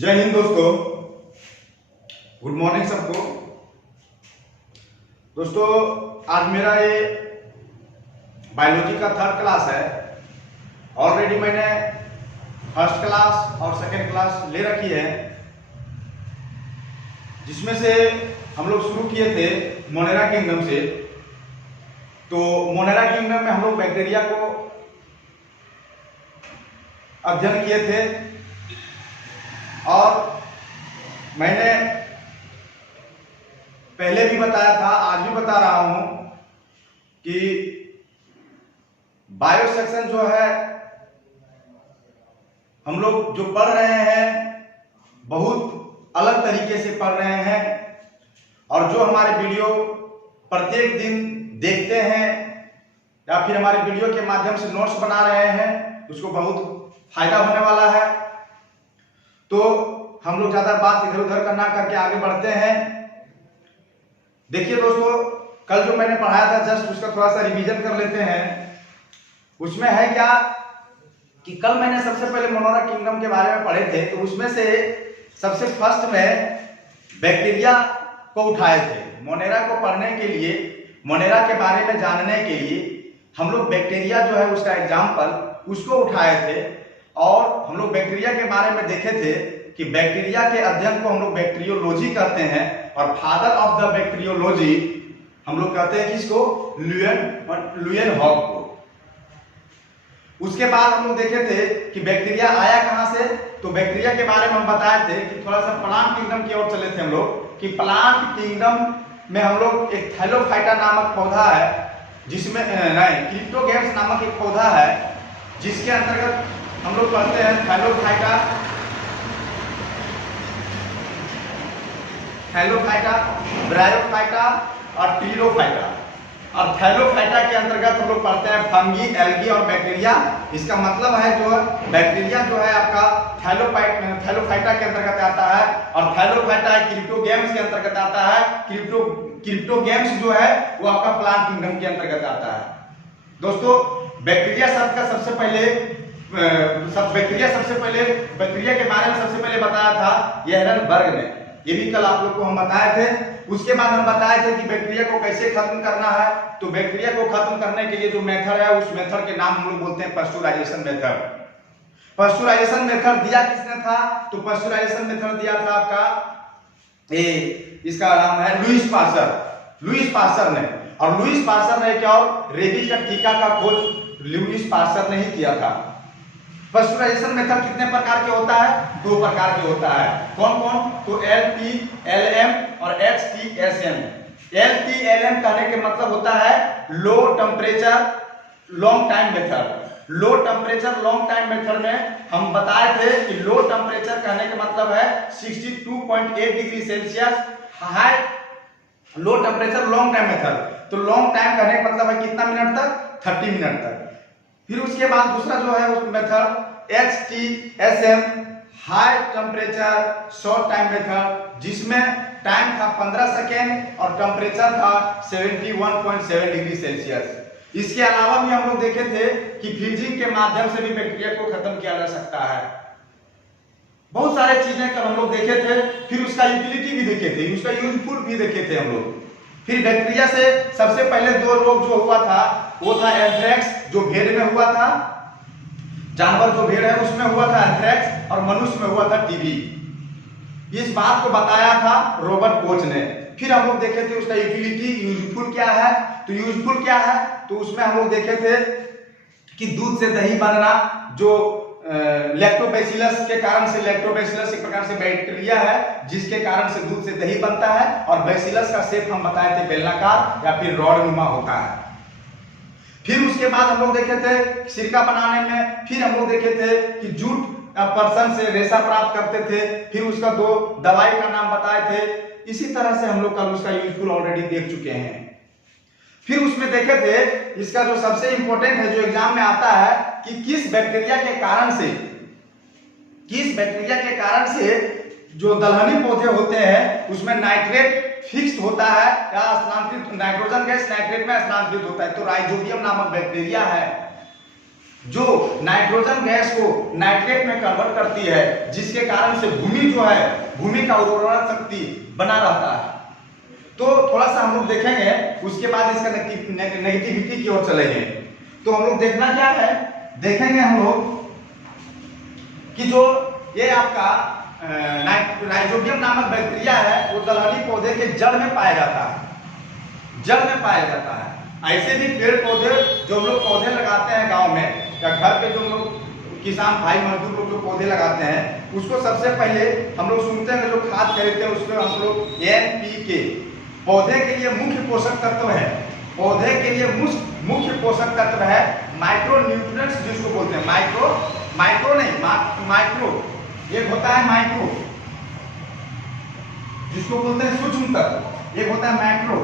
जय हिंद दोस्तों, good morning सबको। दोस्तों आज मेरा ये बायोलॉजी का थर्ड क्लास है। ऑलरेडी मैंने फर्स्ट क्लास और सेकेंड क्लास ले रखी है, जिसमें से हम लोग शुरू किए थे मोनेरा किंगडम से। तो मोनेरा किंगडम में हम लोग बैक्टीरिया को अध्ययन किए थे और मैंने पहले भी बताया था, आज भी बता रहा हूं कि बायो सेक्शन जो है हम लोग जो पढ़ रहे हैं बहुत अलग तरीके से पढ़ रहे हैं, और जो हमारे वीडियो प्रत्येक दिन देखते हैं या फिर हमारे वीडियो के माध्यम से नोट्स बना रहे हैं, उसको बहुत फायदा होने वाला है। तो हम लोग ज्यादा बात इधर उधर करना करके आगे बढ़ते हैं। देखिए दोस्तों, कल जो मैंने पढ़ाया था जस्ट उसका थोड़ा सा रिवीजन कर लेते हैं। उसमें है क्या कि कल मैंने सबसे पहले मोनेरा किंगडम के बारे में पढ़े थे, तो उसमें से सबसे फर्स्ट में बैक्टीरिया को उठाए थे। मोनेरा को पढ़ने के लिए, मोनेरा के बारे में जानने के लिए हम लोग बैक्टीरिया जो है उसका एग्जाम्पल उसको उठाए थे, और हम लोग बैक्टीरिया के बारे में देखे थे कि बैक्टीरिया के अध्ययन को हम लोग बैक्टीरियोलॉजी कहते हैं, और फादर ऑफ द बैक्टीरियोलॉजी हम लोग कहते हैं किसको? लुयनहॉक को। उसके बाद हम लोग देखे थे कि बैक्टीरिया आया कहां से। तो बैक्टीरिया के बारे में हम बताए थे कि थोड़ा सा प्लांट किंगडम की ओर चले थे हम लोग, कि प्लांट किंगडम में हम लोग एक थैलोफाइटा नामक पौधा है, जिसमें नहीं, क्रिप्टोगैम्स नामक एक पौधा है, जिसके अंतर्गत हम लोग पढ़ते हैं थैलोफाइटा, ब्रायोफाइटा और टीलोफाइटा। और थैलोफाइटा के अंतर्गत हम लोग पढ़ते हैं फंगी, एल्गी और बैक्टीरिया। इसका मतलब है जो बैक्टीरिया जो है आपका थैलोफाइटा के अंतर्गत आता है, और थैलोफाइटा क्रिप्टोगैम्स के अंतर्गत आता है। क्रिप्टोगैम्स जो है वो आपका प्लांट किंगडम के अंतर्गत आता है। दोस्तों बैक्टीरिया शब्द का बैक्टीरिया के बारे में सबसे पहले बताया था एहरनबर्ग ने। ये भी कल आप लोग को हम बताए थे। उसके बाद हम बताए थे कि बैक्टीरिया को कैसे खत्म करना है। तो बैक्टीरिया को खत्म करने के लिए जो मेथड है, उस मेथड के नाम हम लोग बोलते हैं पास्चुराइजेशन मेथड। पास्चुराइजेशन मेथड दिया किसने था? तो पास्चुराइजेशन मेथड दिया था आपका इसका नाम है लुईस पास्चर ने। और लुईस पास्चर ने क्या, रेबीज का टीका का खोज लुईस पास्चर ने ही किया था। पास्चुराइजेशन मेथड कितने प्रकार के होता है? 2 प्रकार के होता है। कौन कौन? तो LTLM और HTSM। LTLM कहने के मतलब होता है low temperature long time method. Low temperature long time method में हम बताए थे कि लो टेम्परेचर कहने का मतलब है 62.8 degree Celsius. High low temperature long time method, तो लॉन्ग टाइम कहने का मतलब है कितना मिनट तक? 30 मिनट तक। फिर उसके बाद दूसरा जो है उस method HTSM, high temperature short time method, जिसमें टाइम था 15 सेकेंड और टेम्परेचर था 71.7 डिग्री सेल्सियस। इसके अलावा भी हम लोग देखे थे कि फ्रीजिंग के माध्यम से भी बैक्टीरिया को खत्म किया जा सकता है। बहुत सारे चीजें कल हम लोग देखे थे। फिर उसका यूटिलिटी भी देखे थे, उसका यूजफुल भी देखे थे हम लोग। फिर बैक्टीरिया से सबसे पहले 2 रोग जो हुआ था वो था एंथ्रेक्स, जो भेड़ में हुआ था, जानवर जो भेड़ है उसमें हुआ था एंथ्रेक्स, और मनुष्य में हुआ था टीबी। इस बात को बताया था रॉबर्ट कोच ने। फिर हम लोग देखे थे उसका यूटिलिटी, यूजफुल क्या है। तो यूजफुल क्या है, तो उसमें हम लोग देखे थे कि दूध से दही बनना, जो लैक्टोबैसिलस के कारण से, लैक्टोबैसिलस एक प्रकार से बैक्टीरिया है जिसके कारण से दूध से दही बनता है, और बैसिलस का शेप हम बताए थे बेलनाकार या फिर रॉडनुमा होता है। फिर उसके बाद हम लोग देखे थे सिरका बनाने में। फिर हम लोग देखे थे कि जूट पर्सन से रेशा प्राप्त करते थे। फिर उसका 2 दवाई का नाम बताए थे। इसी तरह से हम लोग कल उसका यूजफुल ऑलरेडी देख चुके हैं। फिर उसमें देखे थे इसका जो सबसे इंपॉर्टेंट है, जो एग्जाम में आता है, कि किस बैक्टीरिया के कारण से जो दलहनी पौधे होते हैं उसमें नाइट्रेट फिक्स्ड होता है या स्थानांतरित, नाइट्रोजन गैस नाइट्रेट में स्थानांतरित होता है। तो राइजोबियम नामक बैक्टीरिया है। जो नाइट्रोजन गैस को नाइट्रेट में कन्वर्ट करती है, जिसके कारण से भूमि जो है, भूमि का उर्वरा शक्ति बना रहता है। तो थोड़ा सा हम लोग देखेंगे, उसके बाद इसका नेगेटिविटी की ओर चलेंगे। तो हम लोग देखना क्या है, देखेंगे हम लोग कि जो ये आपका राइजोबियम नामक बैक्टीरिया है, वो दलहनी पौधे के जड़ में पाया जाता है, जड़ में पाया जाता है। ऐसे भी पेड़ पौधे जो हम लोग पौधे लगाते हैं गांव में या घर पे, जो लोग किसान भाई मजदूर लोग जो पौधे लगाते हैं, उसको सबसे पहले हम लोग सुनते हैं, जो खाद खरीदते हैं उसमें हम लोग NPK, पौधे के लिए मुख्य पोषक तत्व है, पौधे के लिए मुख्य पोषक तत्व है माइक्रो न्यूट्रिएंट्स, जिसको बोलते हैं माइक्रो नहीं, माइक्रो, एक होता है माइक्रो जिसको बोलते हैं सूक्ष्म तत्व, एक होता है मैक्रो।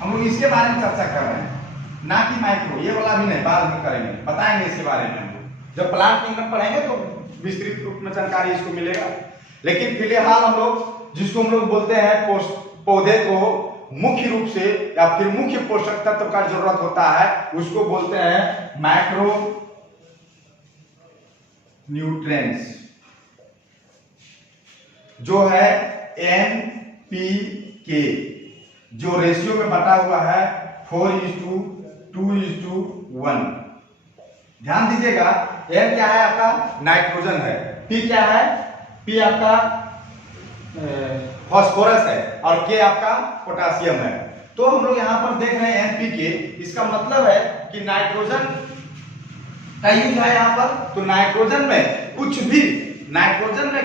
हम लोग इसके बारे में चर्चा कर रहे हैं, ना कि माइक्रो, ये वाला भी नहीं, बाद में करेंगे, बताएंगे इसके बारे में। हम लोग जब प्लांट किंगडम पढ़ेंगे तो विस्तृत रूप में जानकारी इसको मिलेगा। लेकिन फिलहाल हम लोग जिसको हम लोग बोलते हैं पौधे को मुख्य रूप से या फिर मुख्य पोषक तत्व का जरूरत होता है, उसको बोलते हैं मैक्रो न्यूट्रिएंट्स, जो है NPK, जो रेशियो में बटा हुआ है 4:2:1। ध्यान दीजिएगा, N क्या है आपका, नाइट्रोजन है, P क्या है, P आपका फास्फोरस है, और K आपका पोटासियम है। तो हम लोग यहाँ पर देख रहे हैं NPK, इसका मतलब है कि नाइट्रोजन का यूज है यहाँ पर। तो नाइट्रोजन में कुछ भी, नाइट्रोजन के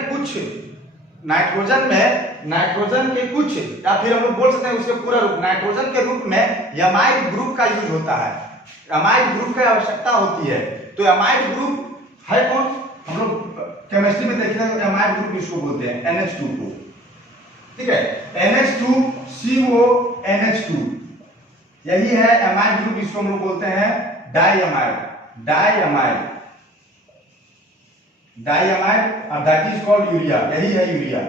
कुछ, या फिर हम लोग बोल सकते हैं उसके पूरा रूप, नाइट्रोजन के रूप में एमाइड ग्रुप का यूज होता है, एमाइड ग्रुप की आवश्यकता होती है। तो एमाइड ग्रुप है कौन, हम लोग केमिस्ट्री में देखते हैं, एमाइड ग्रुप इसको बोलते हैं NH2 को, ठीक है, NH2CONH2, यही है एमाइड ग्रुप, इसको हम लोग बोलते हैं डाइअमाइड, और दैट इज कॉल्ड यूरिया, यही है यूरिया।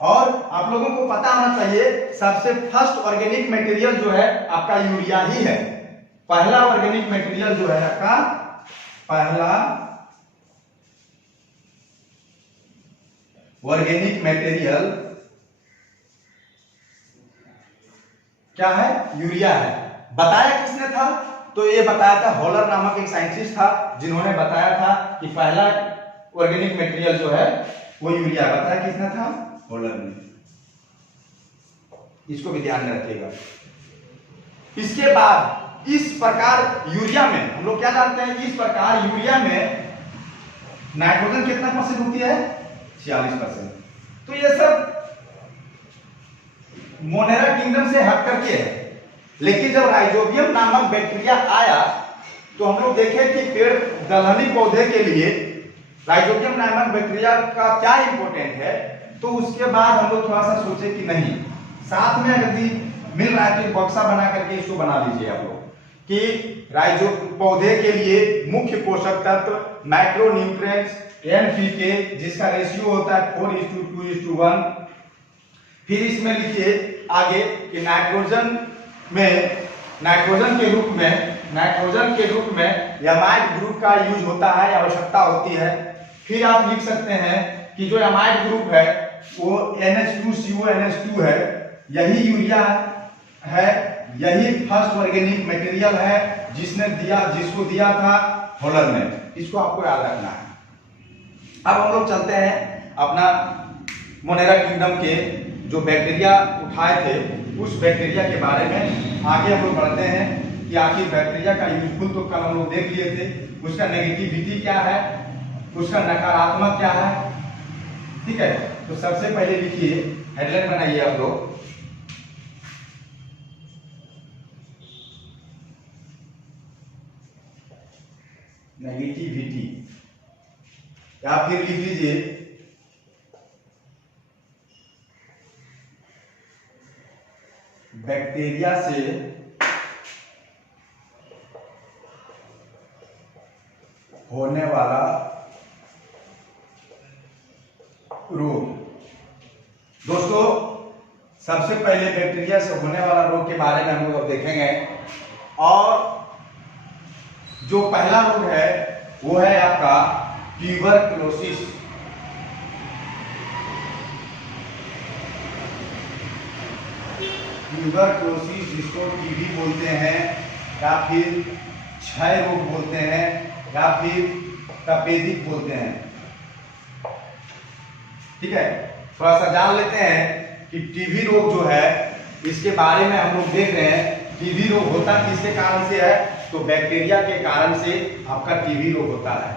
और आप लोगों को पता होना चाहिए, सबसे फर्स्ट ऑर्गेनिक मटेरियल जो है आपका यूरिया ही है। पहला ऑर्गेनिक मटेरियल जो है आपका, पहला ऑर्गेनिक मटेरियल क्या है, यूरिया है। बताया किसने था, तो ये बताया था हॉलर नामक एक साइंटिस्ट था, जिन्होंने बताया था कि पहला ऑर्गेनिक मटेरियल जो है वो यूरिया। बताया किसने था, हॉलर ने। इसको भी ध्यान रखिएगा। इसके बाद इस प्रकार यूरिया में हम लोग क्या जानते हैं, इस प्रकार यूरिया में नाइट्रोजन कितना % होती है, 46%। तो ये सब मोनेरा किंगडम से हट करके है। लेकिन जब राइजोबियम नामक बैक्टीरिया आया, तो हम लोग देखे कि पेड़ दलहनी पौधे के लिए राइजोबियम नामक बैक्टीरिया का क्या इंपॉर्टेंट है। तो उसके बाद हम लोग थोड़ा सा सोचे कि नहीं, साथ में यदि मिल रहा है तो बक्सा बना करके इसको बना लीजिए आप लोग, कि राइजो पौधे के लिए मुख्य पोषक तत्व माइक्रो न्यूट्रिएंट्स NPK, जिसका रेशियो होता है 4:2:1। फिर इसमें लिखिए आगे कि नाइट्रोजन के रूप में एमाइड ग्रुप का यूज होता है, आवश्यकता होती है। फिर आप लिख सकते हैं कि जो एमाइड ग्रुप है वो NH2CONH2 है, यही यूरिया है, यही फर्स्ट ऑर्गेनिक मटेरियल है जिसको दिया था हॉलर ने। इसको आपको याद रखना है। अब हम लोग चलते हैं अपना मोनेरा किंगडम के जो बैक्टीरिया उठाए थे, उस बैक्टीरिया के बारे में आगे हम लोग बढ़ते हैं कि आखिर बैक्टीरिया का यूजफुल तो कल हम लोग देख लिए थे, उसका नेगेटिविटी क्या है, उसका नकारात्मक क्या है, ठीक है। तो सबसे पहले लिखिए, हेडलाइन बनाइए आप लोग, नेगेटिविटी, या फिर लिख लीजिए बैक्टीरिया से होने वाला रोग। दोस्तों सबसे सबसे पहले बैक्टीरिया से होने वाला रोग के बारे में हम लोग अब देखेंगे। और जो पहला रोग है वो है आपका ट्यूबरक्लोसिस। ट्यूबरक्लोसिस जिसको टीबी बोलते हैं या फिर क्षय रोग बोलते हैं या फिर तपेदिक बोलते हैं। ठीक है, थोड़ा सा जान लेते हैं कि टीबी रोग जो है इसके बारे में हम लोग देख रहे हैं। टीबी रोग होता किसके कारण से है? तो बैक्टीरिया के कारण से आपका टीबी रोग होता है।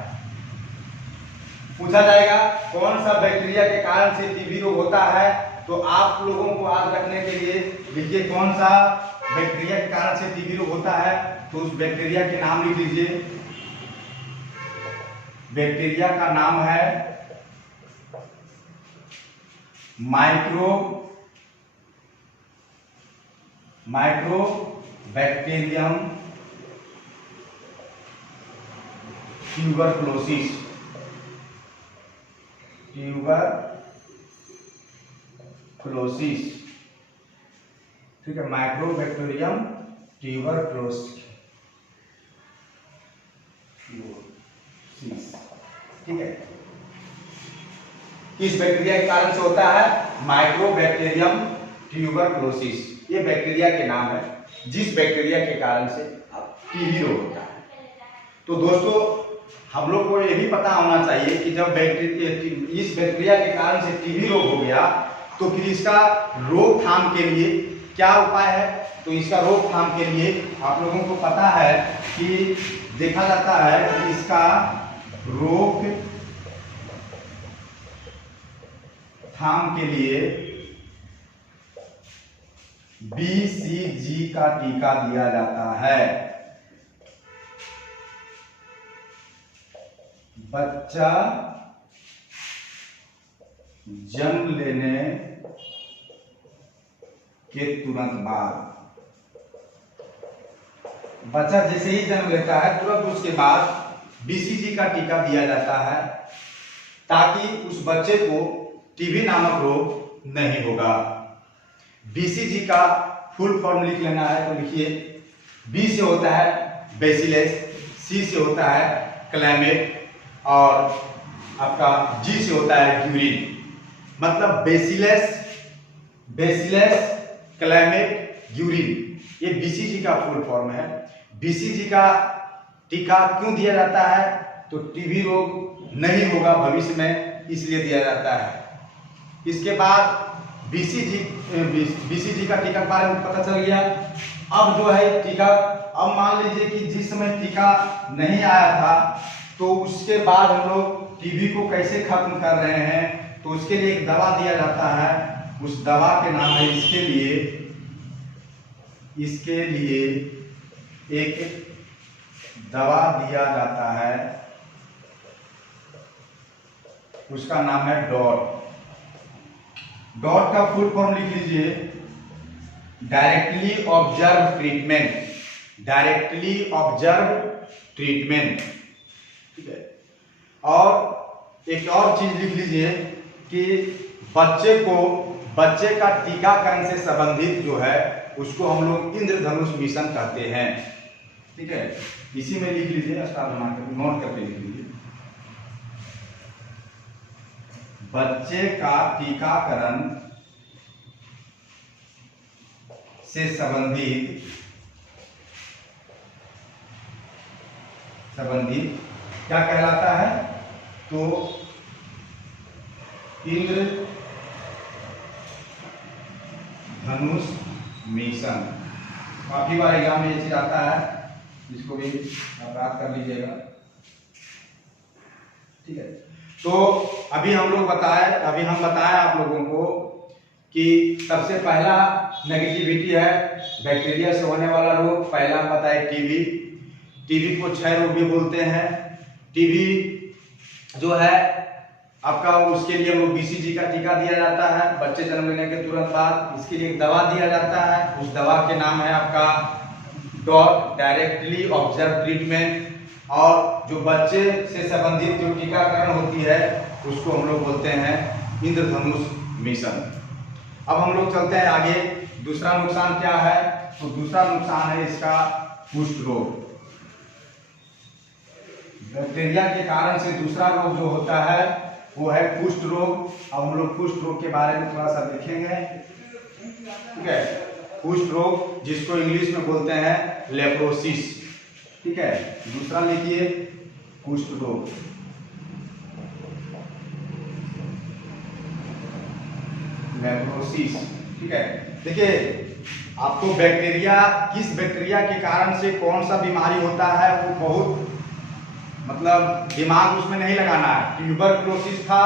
पूछा जाएगा कौन सा बैक्टीरिया के कारण से टीबी रोग होता है, तो आप लोगों को याद रखने के लिए लिखिए कौन सा बैक्टीरिया के कारण से टीबी रोग होता है। तो उस बैक्टीरिया के नाम लिख लीजिए। बैक्टीरिया का नाम है माइक्रोबैक्टीरियम ट्यूबरक्लोसिस। ठीक है, माइक्रोबैक्टीरियम ट्यूबरक्लोसिस। ठीक है, किस बैक्टीरिया के कारण से होता है? Mycobacterium tuberculosis. ये बैक्टीरिया के नाम है जिस बैक्टीरिया के कारण से टीबी रोग होता है। तो दोस्तों हम लोग को ये भी पता होना चाहिए कि जब इस बैक्टीरिया के कारण से टीबी रोग हो गया तो फिर इसका रोकथाम के लिए क्या उपाय है। तो इसका रोकथाम के लिए आप लोगों को पता है कि देखा जाता है कि इसका रोकथाम के लिए BCG का टीका दिया जाता है। बच्चा जन्म लेने के तुरंत बाद, बच्चा जैसे ही जन्म लेता है तुरंत उसके बाद BCG का टीका दिया जाता है ताकि उस बच्चे को टीबी नामक रोग नहीं होगा। BCG का फुल फॉर्म लिख लेना है, तो लिखिए। B से होता है बेसिलस, C से होता है क्लैमेट और आपका G से होता है ग्यूरिन। मतलब बेसिलस क्लैमेट ग्यूरिन, ये BCG का फुल फॉर्म है। BCG का टीका क्यों दिया जाता है? तो टीबी रोग नहीं होगा भविष्य में, इसलिए दिया जाता है। इसके बाद BCG का टीका के बारे में पता चल गया। अब जो है टीका, अब मान लीजिए कि जिस समय टीका नहीं आया था तो उसके बाद हम लोग टीबी को कैसे खत्म कर रहे हैं, तो उसके लिए एक दवा दिया जाता है। उस दवा के नाम है इसके लिए एक दवा दिया जाता है, उसका नाम है डॉट। डॉट का फुल फॉर्म लिख लीजिए, डायरेक्टली ऑब्जर्व ट्रीटमेंट। ठीक है, और एक और चीज लिख लीजिए कि बच्चे का टीकाकरण से संबंधित जो है उसको हम लोग इंद्रधनुष मिशन कहते हैं। ठीक है, इसी में लिख लीजिए, स्टार बनाकर नोट करके लिख लीजिए। बच्चे का टीकाकरण से संबंधित क्या कहलाता है? तो इंद्रधनुष मिशन। काफी बार एग्जाम में ये चीज आता है, इसको भी आप याद कर लीजिएगा। ठीक है, तो अभी हम बताएं आप लोगों को कि सबसे पहला नेगेटिविटी है बैक्टीरिया से होने वाला रोग। पहला बताए टीबी को क्षय रोग भी बोलते हैं। टीबी जो है आपका, उसके लिए वो BCG का टीका दिया जाता है बच्चे जन्म लेने के तुरंत बाद। इसके लिए एक दवा दिया जाता है, उस दवा के नाम है आपका डॉट, डायरेक्टली ऑब्जर्व ट्रीटमेंट। और जो बच्चे से संबंधित जो टीकाकरण होती है उसको हम लोग बोलते हैं इंद्रधनुष मिशन। अब हम लोग चलते हैं आगे। दूसरा नुकसान क्या है? तो दूसरा नुकसान है इसका कुष्ठ रोग। बैक्टीरिया के कारण से दूसरा रोग जो होता है वो है कुष्ठ रोग। अब हम लोग कुष्ठ रोग के बारे में थोड़ा सा देखेंगे। ठीक है, कुष्ठ रोग जिसको इंग्लिश में बोलते हैं लेप्रोसिस। ठीक है, दूसरा लिखिए कुष्ठ रोग। लेप्रोसिस। ठीक है, देखिए आपको बैक्टीरिया, किस बैक्टीरिया के कारण से कौन सा बीमारी होता है वो बहुत मतलब दिमाग उसमें नहीं लगाना है। ट्यूबरक्लोसिस था,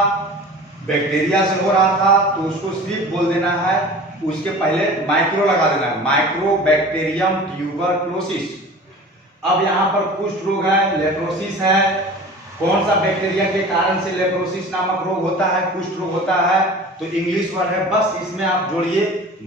बैक्टीरिया से हो रहा था तो उसको सिर्फ बोल देना है, उसके पहले माइक्रो लगा देना है, माइक्रोबैक्टीरियम ट्यूबरक्लोसिस। अब यहाँ पर कुष्ठ रोग है, लेप्रोसिस है। कौन सा बैक्टीरिया के कारण से लेप्रोसिस नामक रोग होता है, कुष्ठ रोग होता है? तो इंग्लिश वर्ड है, बस इसमें आप जोड़िए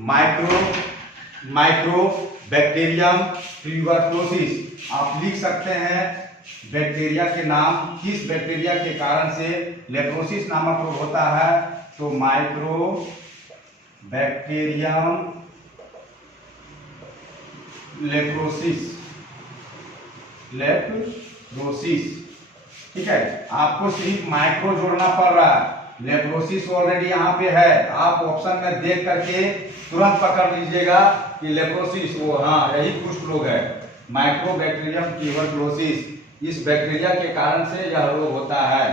माइक्रोबैक्टीरियम ट्यूबरक्लोसिस। आप लिख सकते हैं बैक्टीरिया के नाम, किस बैक्टीरिया के कारण से लेप्रोसिस नामक रोग होता है? तो माइक्रोबैक्टीरियम लेप्रोसिस। ठीक है, आपको सिर्फ माइक्रो जोड़ना पड़ रहा है, लेप्रोसिस ऑलरेडी यहाँ पे है। आप ऑप्शन में देख करके तुरंत पकड़ लीजिएगा कि लेप्रोसिस वो, हाँ यही कुष्ठ रोग है, माइक्रोबैक्टीरियम ट्यूबरक्लोसिस। इस बैक्टीरिया के कारण से यह रोग होता है।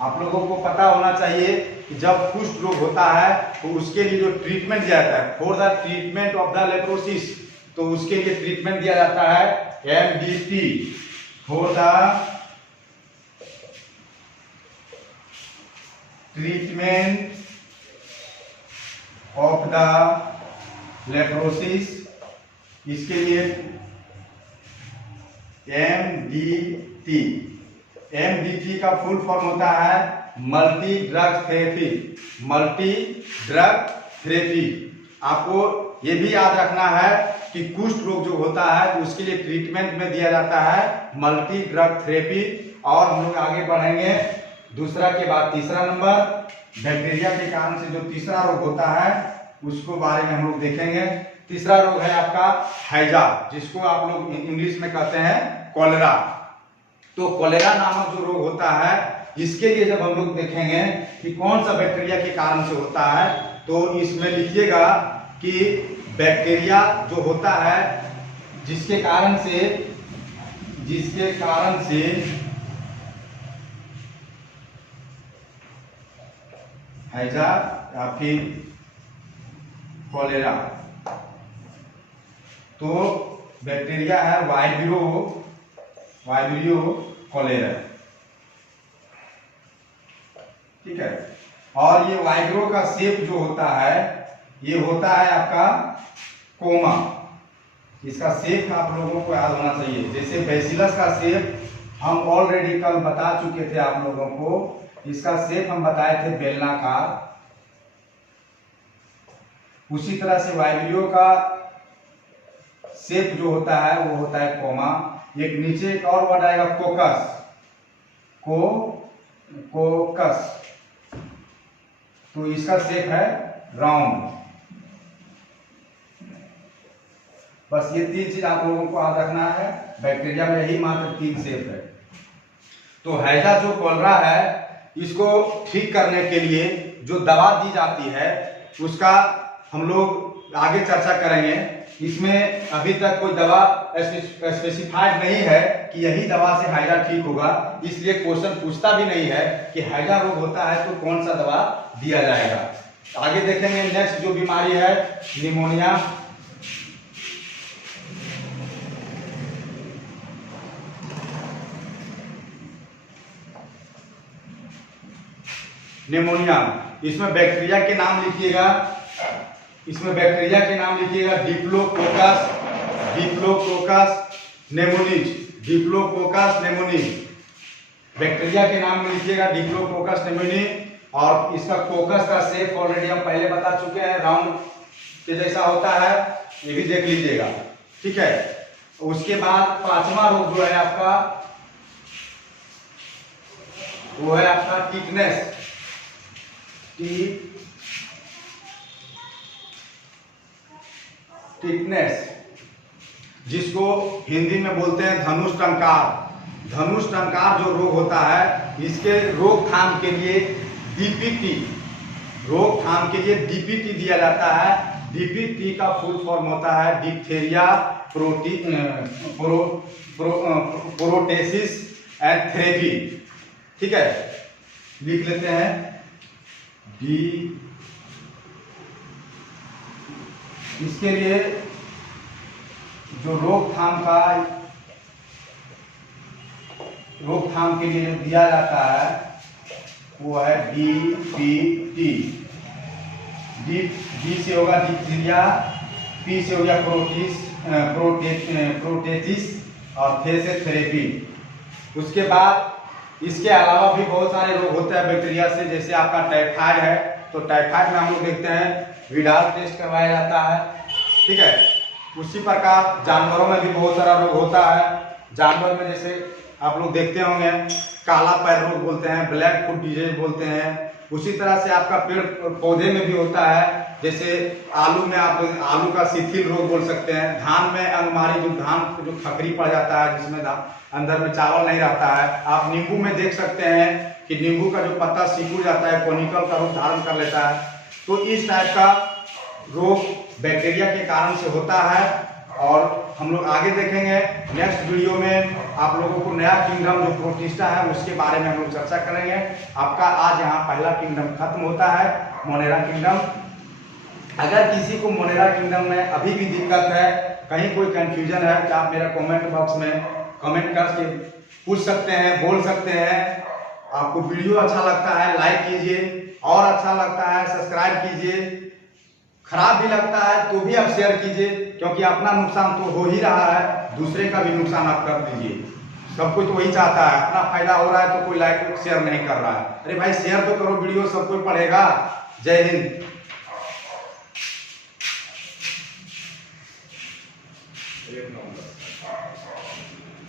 आप लोगों को पता होना चाहिए कि जब कुष्ठ रोग होता है तो उसके लिए जो ट्रीटमेंट दिया जाता है, for the treatment of the leprosy, तो उसके लिए ट्रीटमेंट दिया जाता है MDT, for the treatment of the leprosy. इसके लिए MDT का फुल फॉर्म होता है मल्टी ड्रग थेरेपी। आपको ये भी याद रखना है कि कुष्ठ रोग जो होता है तो उसके लिए ट्रीटमेंट में दिया जाता है मल्टी ड्रग थेरेपी। और हम लोग आगे बढ़ेंगे, दूसरा के बाद तीसरा नंबर, बैक्टीरिया के कारण से जो तीसरा रोग होता है उसको बारे में हम लोग देखेंगे। तीसरा रोग है आपका हैजा, जिसको आप लोग इंग्लिश में कहते हैं कॉलेरा। तो कॉलेरा नामक जो रोग होता है, इसके लिए जब हम लोग देखेंगे कि कौन सा बैक्टीरिया के कारण से होता है, तो इसमें लिखिएगा कि बैक्टीरिया जो होता है जिसके कारण से हैजा या फिर कॉलेरा, तो बैक्टीरिया है वाइब्रियो कॉलेरा। ठीक है, और ये वाइब्रो का शेप जो होता है ये होता है आपका कोमा। इसका शेप आप लोगों को याद होना चाहिए। जैसे बेसिलस का शेप हम ऑलरेडी कल बता चुके थे आप लोगों को, इसका शेप हम बताए थे बेलनाकार। उसी तरह से वाइब्रियो का शेप जो होता है वो होता है कोमा। एक नीचे एक और वर्ड आएगा कोकस, तो इसका शेप है राउंड। बस ये तीन चीज आप लोगों को याद रखना है। बैक्टीरिया में ही मात्र तीन शेप है। तो हैजा जो कॉलरा है, इसको ठीक करने के लिए जो दवा दी जाती है उसका हम लोग आगे चर्चा करेंगे। इसमें अभी तक कोई दवा स्पेसिफाइड नहीं है कि यही दवा से हैजा ठीक होगा, इसलिए क्वेश्चन पूछता भी नहीं है कि हैजा रोग होता है तो कौन सा दवा दिया जाएगा। आगे देखेंगे नेक्स्ट जो बीमारी है निमोनिया। निमोनिया, इसमें बैक्टीरिया के नाम लिखिएगा, डिप्लोकोकस नेमोनिज। बैक्टीरिया के नाम में लिखिएगा डिप्लोकोकस नेमोनिज। और इसका कोकस का शेप ऑलरेडी हम पहले बता चुके हैं, राउंड के जैसा होता है, ये भी देख लीजिएगा। ठीक है, उसके बाद पांचवा रोग जो है आपका वो है आपका टिटनेस। टिटनेस, जिसको हिंदी में बोलते हैं धनुष टंकार। धनुष टंकार जो रोग होता है, इसके रोकथाम के लिए डीपीटी, रोकथाम के लिए डीपीटी दिया जाता है। डीपीटी का फुल फॉर्म होता है डिप्थेरिया प्रोटेसिस एंड थेरेपी। ठीक है, लिख लेते हैं डी। इसके लिए जो रोकथाम के लिए दिया जाता है वो है डीपीटी। डी से होगा डिप्थीरिया, पी से हो गया प्रोटेसिस और थे से थेरेपी। उसके बाद इसके अलावा भी बहुत सारे रोग होते हैं बैक्टीरिया से, जैसे आपका टाइफाइड है तो टाइफाइड में हम लोग देखते हैं विडाल टेस्ट करवाया जाता है। ठीक है, उसी प्रकार जानवरों में भी बहुत सारा रोग होता है। जानवर में जैसे आप लोग देखते होंगे काला पैर रोग बोलते हैं, ब्लैक फुट डिजीज बोलते हैं। उसी तरह से आपका पेड़ पौधे में भी होता है, जैसे आलू में आप आलू का शिथिल रोग बोल सकते हैं। धान में अंगमारी, जो धान जो खखरी पड़ जाता है जिसमें अंदर में चावल नहीं रहता है। आप नींबू में देख सकते हैं कि नींबू का जो पत्ता सिकुड़ जाता है, कोनिकल का रूप धारण कर लेता है। तो इस टाइप का रोग बैक्टीरिया के कारण से होता है। और हम लोग आगे देखेंगे नेक्स्ट वीडियो में, आप लोगों को नया किंगडम जो प्रोटिस्टा है उसके बारे में हम लोग चर्चा करेंगे। आपका आज यहाँ पहला किंगडम खत्म होता है, मोनेरा किंगडम। अगर किसी को मोनेरा किंगडम में अभी भी दिक्कत है, कहीं कोई कंफ्यूजन है, तो आप मेरा कमेंट बॉक्स में कमेंट करके पूछ सकते हैं, बोल सकते हैं। आपको वीडियो अच्छा लगता है लाइक कीजिए, और अच्छा लगता है सब्सक्राइब कीजिए, खराब भी लगता है तो भी आप शेयर कीजिए, क्योंकि अपना नुकसान तो हो ही रहा है, दूसरे का भी नुकसान आप कर दीजिए। सब कोई तो वही चाहता है, अपना फायदा हो रहा है तो कोई लाइक शेयर नहीं कर रहा है। अरे भाई शेयर तो करो, वीडियो सब कोई पढ़ेगा। जय हिंद। एक नंबर।